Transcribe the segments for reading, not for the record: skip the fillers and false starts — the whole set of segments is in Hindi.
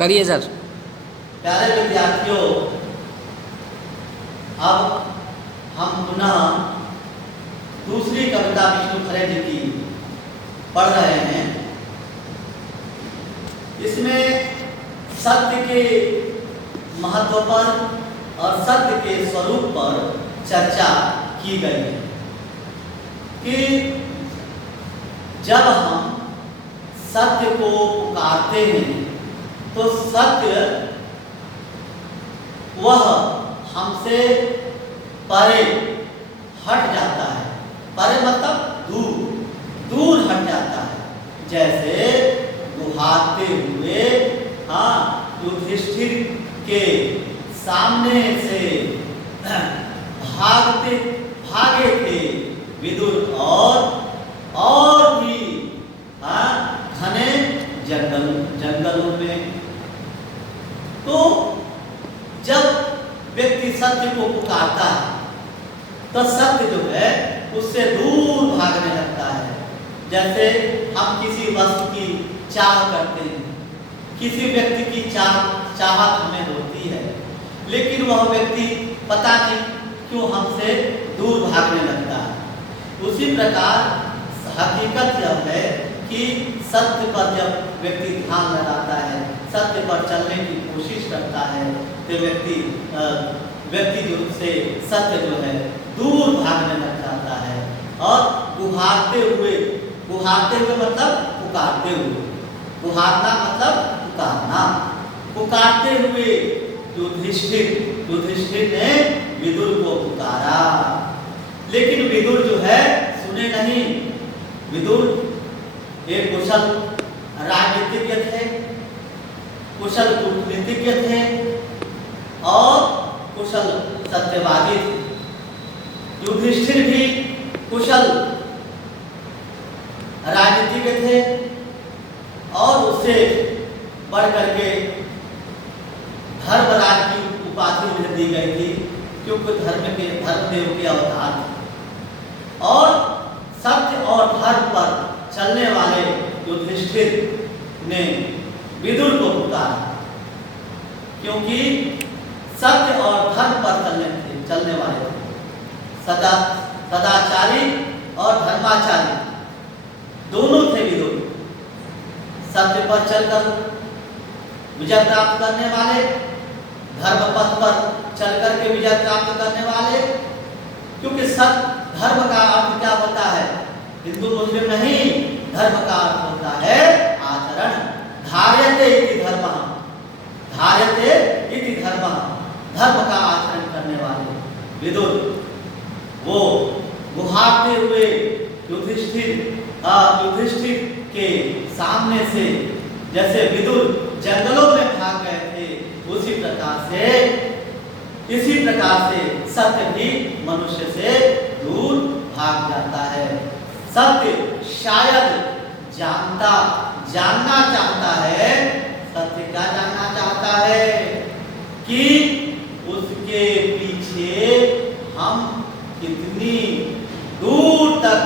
करिए सर। प्यारे विद्यार्थियों, अब हम पुनः दूसरी कविता विष्णु खरे जी की पढ़ रहे हैं। इसमें सत्य के महत्व पर और सत्य के स्वरूप पर चर्चा की गई है कि जब हम सत्य को पुकारते हैं तो सत्य वह हमसे परे हट जाता है। परे मतलब दूर दूर हट जाता है। जैसे गुहारते हुए युधिष्ठिर के सामने से भागे थे विदुर और भी घने जंगलों में। तो जब व्यक्ति सत्य को पुकारता है तो सत्य जो है उससे दूर भागने लगता है। जैसे हम किसी वस्तु की चाह करते हैं, किसी व्यक्ति की चाहत हमें होती है, लेकिन वह व्यक्ति पता नहीं क्यों हमसे दूर भागने लगता है। उसी प्रकार हकीकत यह है कि सत्य पर जब व्यक्ति ध्यान लगाता है, सत्य पर चलने की कोशिश करता है, तो व्यक्ति जो से सत्य जो है दूर भागने लग जाता है। और गुहारते हुए मतलब पुकारते हुए, गुहारना मतलब पुकारना, पुकारते हुए युधिष्ठिर ने विदुर को पुकारा, लेकिन विदुर जो है सुने नहीं। विदुर एक कुशल राजनीतिज्ञ थे, कुशल कूटनीतिज्ञ थे और कुशल सत्यवादी थे। युधिष्ठिर भी कुशल राजनीतिज्ञ थे और उससे बढ़ करके धर्मराज की उपाधि उन्हें दी गई थी, क्योंकि धर्मदेव के अवतार थे। और सत्य और धर्म पर चलने वाले युधिष्ठिर ने विदुर को पुकारा, क्योंकि सत्य और धर्म पर चलने वाले थे। सदाचारी और धर्माचारी दोनों थे विदुर। सत्य पर चलकर विजय प्राप्त करने वाले, धर्म पथ पर चलकर के विजय प्राप्त करने वाले। क्योंकि धर्म का अर्थ क्या होता है? हिंदू मुस्लिम नहीं, धर्म का अर्थ होता है आचरण। धार्यते इति धर्मः, धार्यते इति धर्मः, धर्म का आचरण करने वाले विदुर। वो गुहारते हुए युधिष्ठिर के सामने से जैसे विदुर जंगलों में भाग गए थे, इसी प्रकार से सत्य भी मनुष्य से दूर भाग जाता है। सत्य शायद जानना चाहता है। सत्य क्या जानना चाहता है? कि उसके पीछे हम कितनी दूर तक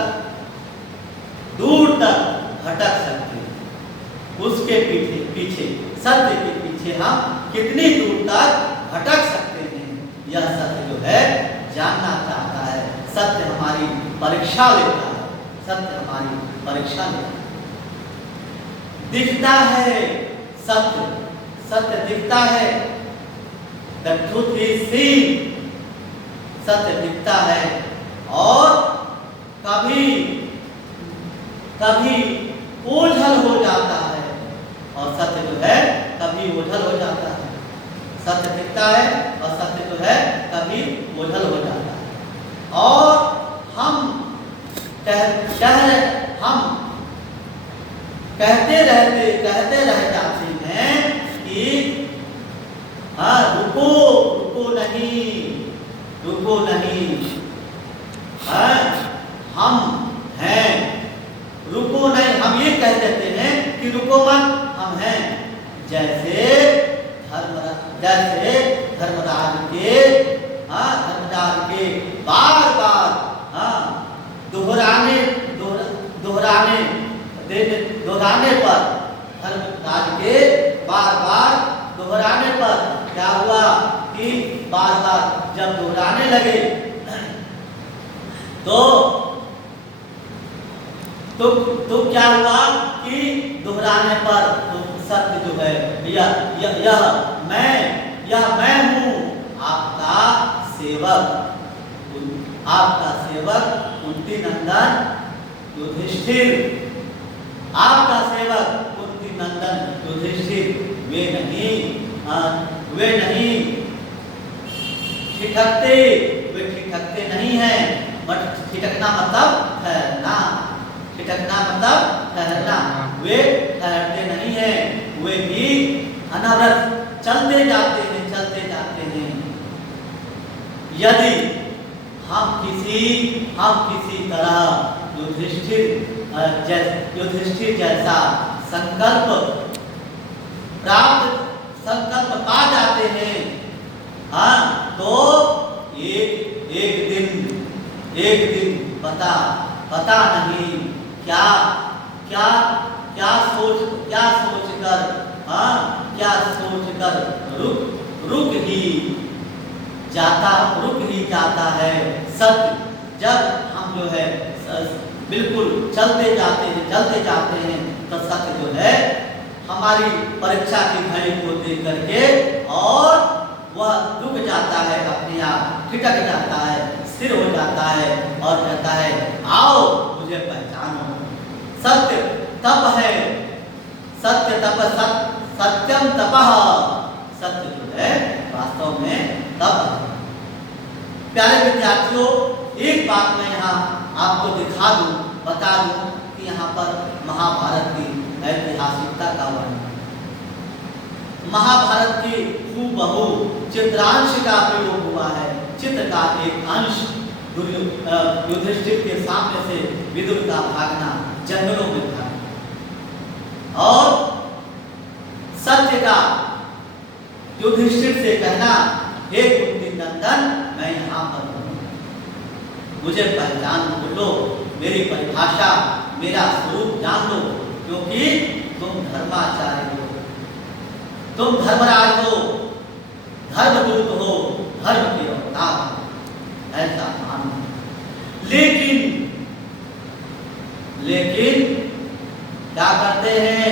भटक सकते हैं। उसके पीछे सत्य के पीछे हम कितनी दूर तक भटक सकते हैं, यह सत्य जो है जानना चाहता है। सत्य हमारी परीक्षा लेता है, सत्य हमारी परीक्षा लेता है। दिखता है सत्य दिखता है। The truth is seen, सत्य दिखता है और कभी ओझल हो जाता है, और सत्य जो है कभी ओझल हो जाता है। सत्य दिखता है और सत्य जो है कभी ओझल हो जाता है। और हम कहते रह जाते हैं कि रुको नहीं, हम हैं, रुको नहीं। हम ये कह देते हैं कि रुको मत, हम हैं। जैसे धर्मराज के बार दोहराने पर धर्मराज के बार दोहराने पर क्या हुआ कि बार बार जब दोहराने लगे तो क्या हुआ कि दोहराने पर तो सत्य जो है यह मैं हूँ आपका सेवक कुंती नंदन युधिष्ठिर, आपका सेवक कुंती नंदन युधिष्ठिर। वे नहीं ठिठकते नहीं हैं। ठिठकना मतलब ठहरना, वे ठहरते नहीं हैं, वे भी अनवरत चलते जाते हैं। यदि हम किसी तरह युधिष्ठिर जैसा संकल्प पा जाते हैं, हाँ, तो एक दिन पता नहीं क्या सोचकर रुक ही जाता है सत्य। जब हम जो है बिल्कुल चलते जाते हैं तो सत्य जो है हमारी परीक्षा की घड़ी को देख करके और वह रुक जाता है, अपने आप ठिठक जाता है, स्थिर हो जाता है और कहता है आओ मुझे पहचानो। सत्य तप है, सत्यम तपः, सत्य जो है वास्तव में तप है। प्यारे विद्यार्थियों, एक बात मैं यहाँ आपको बता दूं कि यहाँ पर महाभारत की ऐतिहासिकता का वर्णन, महाभारत की हूबहू चित्रांश का प्रयोग हुआ है। चित्र का एक अंश युधिष्ठिर के सामने से विदुर का भागना, जंगलों में भागना, और सत्य का युधिष्ठिर से कहना हे कुंती नंदन मैं यहाँ पर हूँ, मुझे पहचान लो, मेरी परिभाषा, मेरा स्वरूप जान लो, क्योंकि तुम धर्माचार्य हो, तुम धर्मराज हो, धर्मदूत हो, धर्म के अवतार हो, ऐसा मानो। लेकिन क्या करते हैं,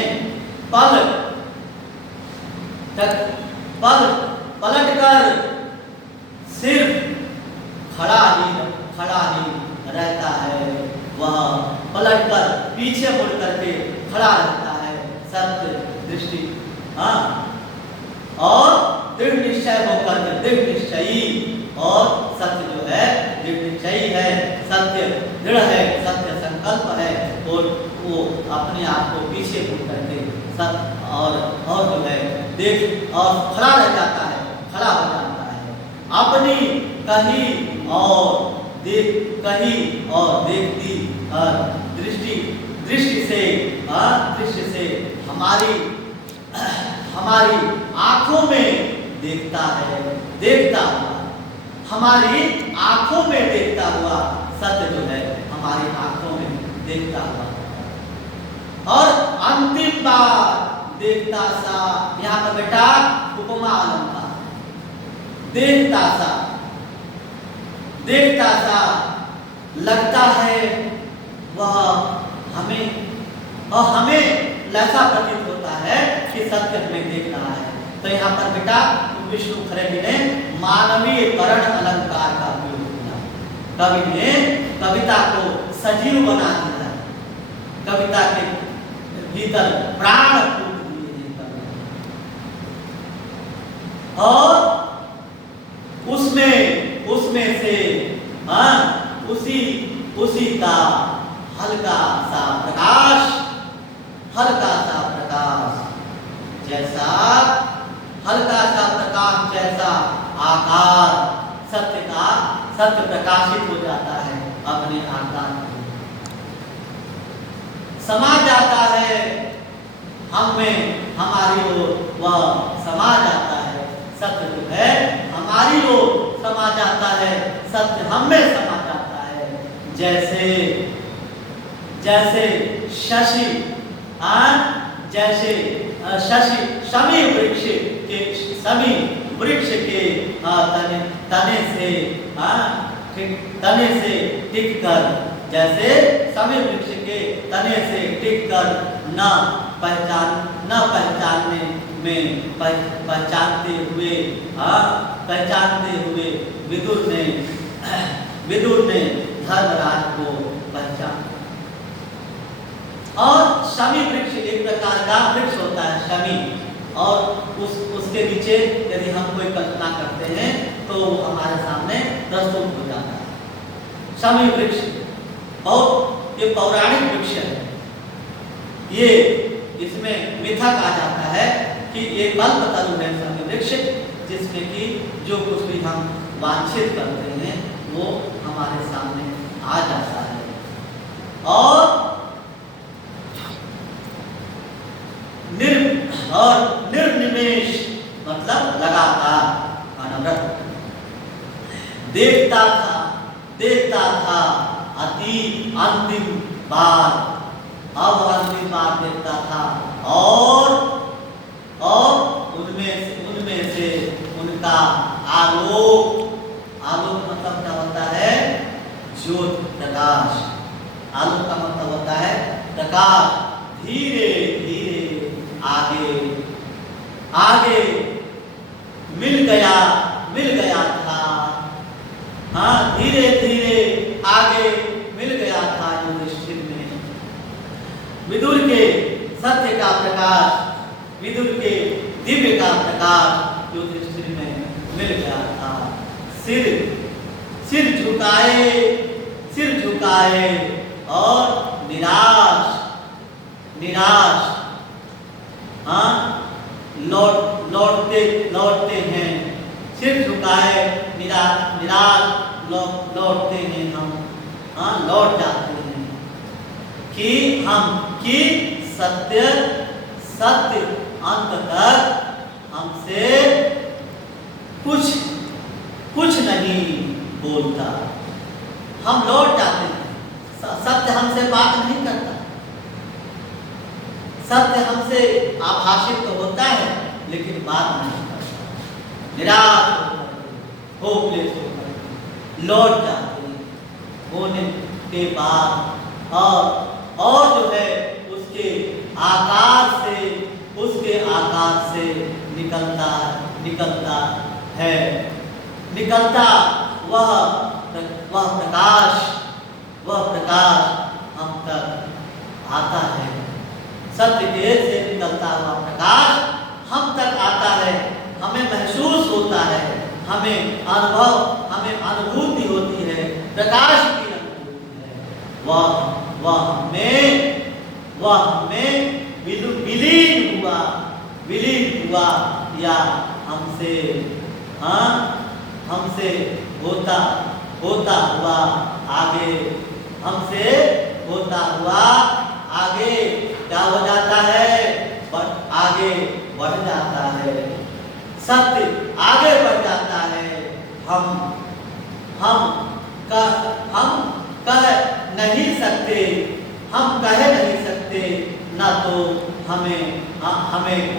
पलटकर सिर्फ खड़ा ही रहता है। वह पलटकर पीछे मुड़ करके खड़ा रहता है। सत्य दृष्टि, हाँ, और दृढ़ निश्चय होकर दृढ़ निश्चयी, और सत्य जो है दृढ़ निश्चयी है, सत्य दृढ़ है, सत्य संकल्प है, और वो अपने आप को पीछे मुड़ करके सत्य और जो है देख और खड़ा रह जाता है, खड़ा हो जाता है। अपनी कही और देखती दृष्टि से हमारी आंखों में देखता हुआ, हमारी आंखों में देखता हुआ, सत्य जो है हमारी आंखों में देखता हुआ। और अंतिम बार देखता सा, यहाँ पर बेटा उपमा अलंकार, देखता सा लगता है वह हमें ऐसा प्रतीत होता है कि सत्य हमें देख रहा है। तो यहाँ पर बेटा विष्णु खरे ने मानवीय करण अलंकार का उपयोग किया। कवि ने कविता को सजीव बना दिया, कविता के भीतर प्राण फूंक दिए हैं कवि, और उसमें से उसी का हल्का सा प्रकाश, जैसा आकार सत्य प्रकाशित हो जाता है, अपने आकार में समा जाता है, हम में हमारी ओर वह समा जाता है। सत्य जो है हमारी ओर समा जाता है, सत्य हम में समा जाता है। जैसे शशि शमी वृक्ष के वृक्ष के तने से टिककर, जैसे सभी वृक्ष के तने से टिककर न पहचानते हुए विदुर ने धर्मराज को पहचाना। और शमी वृक्ष एक प्रकार का वृक्ष होता है, शमी, और उसके नीचे यदि हम कोई कल्पना करते हैं तो वो हमारे सामने प्रस्तुत हो जाता है। शमी वृक्ष और ये पौराणिक वृक्ष है। ये इसमें मिथा कहा जाता है कि ये कल्पतरु है शमी वृक्ष, जिसमें कि जो कुछ भी हम वांछित करते हैं वो हमारे सामने आ जाता है। और निर्निमेष मतलब लगातार, अनवरत देखता था अति अंतिम बार, अब अंतिम बार देखता था। और उनमें से उनका आलोक मतलब क्या होता है? ज्योत, प्रकाश। आलोक का मतलब होता है प्रकाश। धीरे धीरे आगे मिल गया था। हाँ, धीरे धीरे आगे मिल गया था युधिष्ठिर में। विदुर के सत्य का प्रकाश, विदुर के दिव्य का प्रकाश युधिष्ठिर में मिल गया था। सिर झुकाए और निराश हाँ लौटते हैं। सिर झुकाए निराश लौटते हैं हम, हाँ लौट जाते हैं कि सत्य अंत तक हमसे कुछ नहीं बोलता। हम लौट जाते हैं, सत्य हमसे बात नहीं करता। सत्य हमसे आभाषित तो होता है लेकिन बात नहीं करता। निराश होपलेस होकर लौट जाते हैं होने के बाद। और जो है उसके आकार से निकलता वह प्रकाश हम तक आता है। सत्य के से निकलता हुआ प्रकाश हम तक आता है, हमें महसूस होता है, हमें अनुभूति होती है, प्रकाश की अनुभूति है। वह हमें विलीन हुआ या हमसे होता हुआ आगे क्या हो जाता है? आगे बढ़ जाता है। सत्य आगे बढ़ जाता है। हम कह नहीं सकते ना तो हमें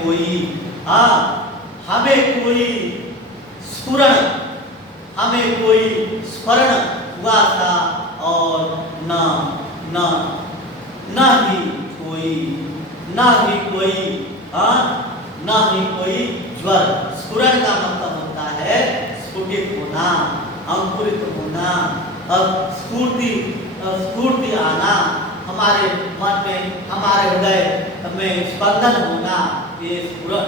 कोई स्मरण हुआ था और न ही कोई ज्वर। स्फुरण का मतलब होता है स्फुटित होना, अंकुरित होना, स्फूर्ति आना, हमारे मन में, हमारे हृदय में स्पंदन होना। ये स्फुरण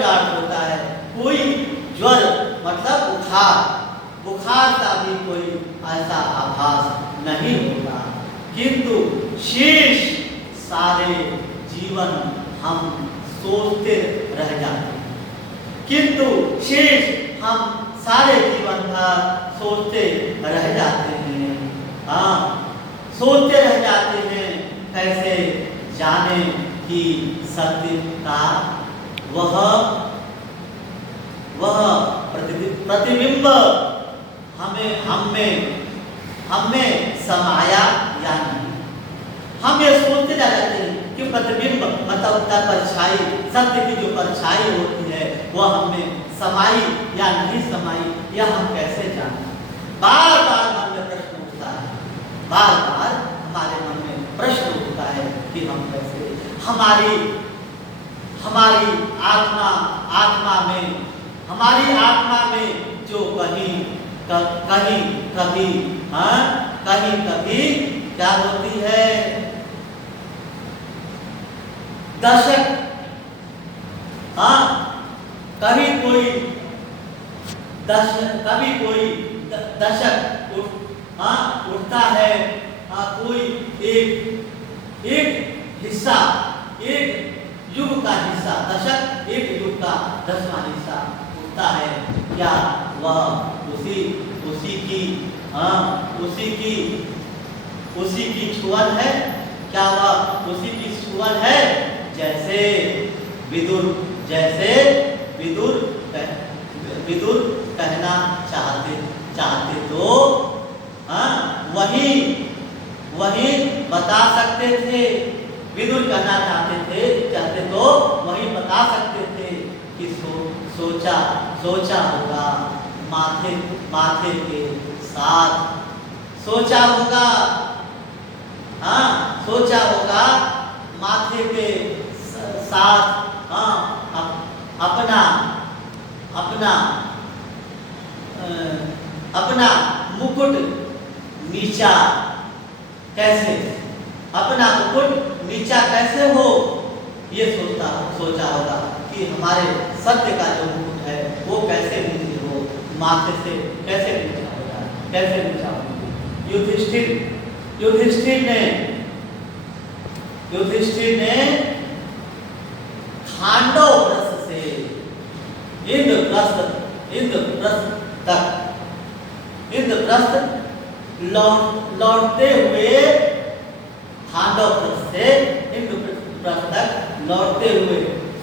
का अर्थ होता है। कोई ज्वर मतलब बुखार का भी कोई ऐसा आभास नहीं होता, किंतु शेष सारे जीवन हम सोचते रह जाते हैं। सोचते रह जाते हैं। कैसे जाने कि सत्य का वह प्रतिबिंब हमें समाया या नहीं। हम ये सोचते रह जाते हैं कि प्रतिबिंब मतलब परछाई, सत्य की जो परछाई होती है वह हमें समाई या नहीं समाई, यह हम कैसे जाने? बार बार मन में प्रश्न उठता है, बार बार हमारे मन में प्रश्न उठता है कि हम कैसे, हमारी आत्मा में जो कहीं कभी क्या होती है, दशक, कभी कोई दशक उठता है, कोई एक हिस्सा, एक युग का हिस्सा, दशक एक युग का 10वां हिस्सा उठता है, क्या वह उसी की छुअन है? क्या वह उसी की छुअन है? जैसे विदुर कहना चाहते तो वही बता सकते थे। विदुर कहना चाहते तो वही बता सकते थे कि सोचा होगा माथे के साथ, सोचा होगा माथे के साथ, अपना मुकुट नीचा कैसे हो, ये सोचा होगा कि हमारे सत्य का जो मुकुट है वो कैसे नीचे हो, माथे से कैसे नीचा होगा। युधिष्ठिर ने खांडव प्रस्थ से इंद्रप्रस्थ लौटते हुए, खांडव प्रस्थ से इंद्रप्रस्थ तक लौटते हुए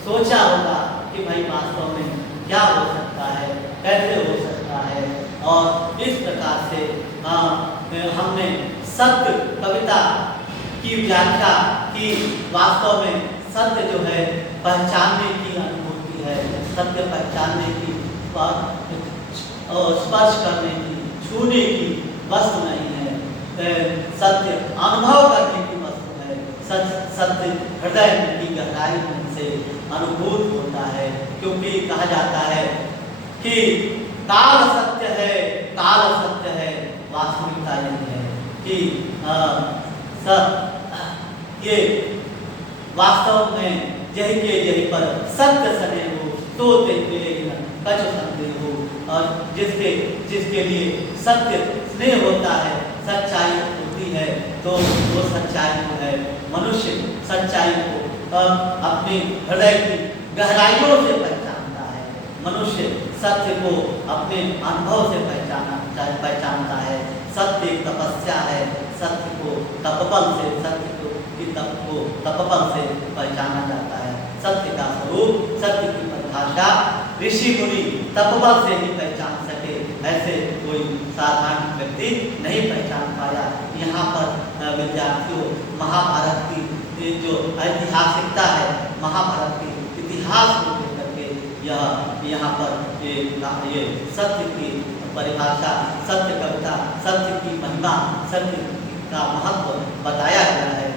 सोचा होगा कि भाई वास्तव में क्या हो सकता है, कैसे हो सकता है। और इस प्रकार से हमने सत्य कविता की व्याख्या की। वास्तव में सत्य जो है पहचानने की अनुभूति है, सत्य पहचानने की, स्पर्श करने की, छूने की वस्तु नहीं है, सत्य अनुभव करने की वस्तु है। सत्य हृदय की गहराई से अनुभूत होता है, क्योंकि कहा जाता है कि काल सत्य है, वास्तविकता नहीं है कि ये वास्तव में जही पर सत्य सने हो तो मिलेगी कछ संदेह हो। और जिसके लिए सत्य स्नेह होता है, सच्चाई होती है, तो वो सच्चाई को है, मनुष्य सच्चाई को अपने हृदय की गहराइयों से पहचानता है। मनुष्य सत्य को अपने अनुभव से पहचानता है। सत्य एक तपस्या है, सत्य को तपबल से पहचाना जाता है। सत्य का स्वरूप, सत्य की परिभाषा ऋषि मुनि तपबल से ही पहचान सके, ऐसे कोई साधारण व्यक्ति नहीं पहचान पाया। यहाँ पर विद्यार्थियों महाभारत की जो ऐतिहासिकता है, महाभारत के इतिहास को लेकर के यहाँ पर ये सत्य की परिभाषा, सत्य कविता, सत्य की महिमा, सत्य का महत्व बताया गया है।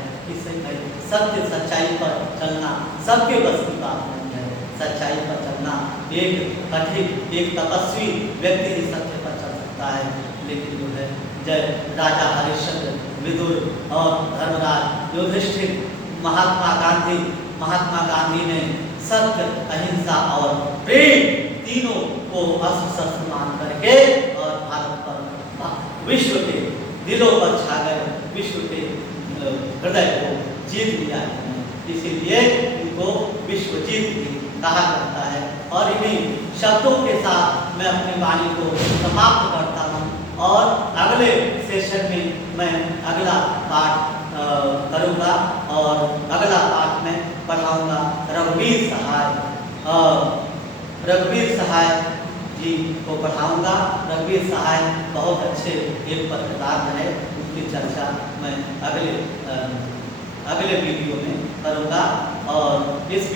सत्य सच्चाई पर चलना सबके बस की बात नहीं है। सच्चाई पर चलना एक तपस्वी व्यक्ति ही सत्य पर चल सकता है। लेकिन जो है जय राजा हरिश्चंद्र, विदुर और धर्मराज, युधिष्ठिर, महात्मा गांधी ने सत्य, अहिंसा और प्रेम तीनों को अस्त्र मान करके और भारत पर, विश्व के दिलों पर छा गए, विश्व के हृदय को जीत लिया है। इसीलिए इनको विश्वजीत भी कहा जाता है। और इन्हीं शब्दों के साथ मैं अपनी वाणी को समाप्त करता हूँ और अगले सेशन में मैं अगला पाठ करूँगा और अगला पाठ में पढ़ाऊँगा रघुवीर सहाय जी को पढ़ाऊँगा। रघुवीर सहाय बहुत अच्छे एक पत्रकार रहे, उसकी चर्चा मैं अगले अगले वीडियो में करूँगा। और इस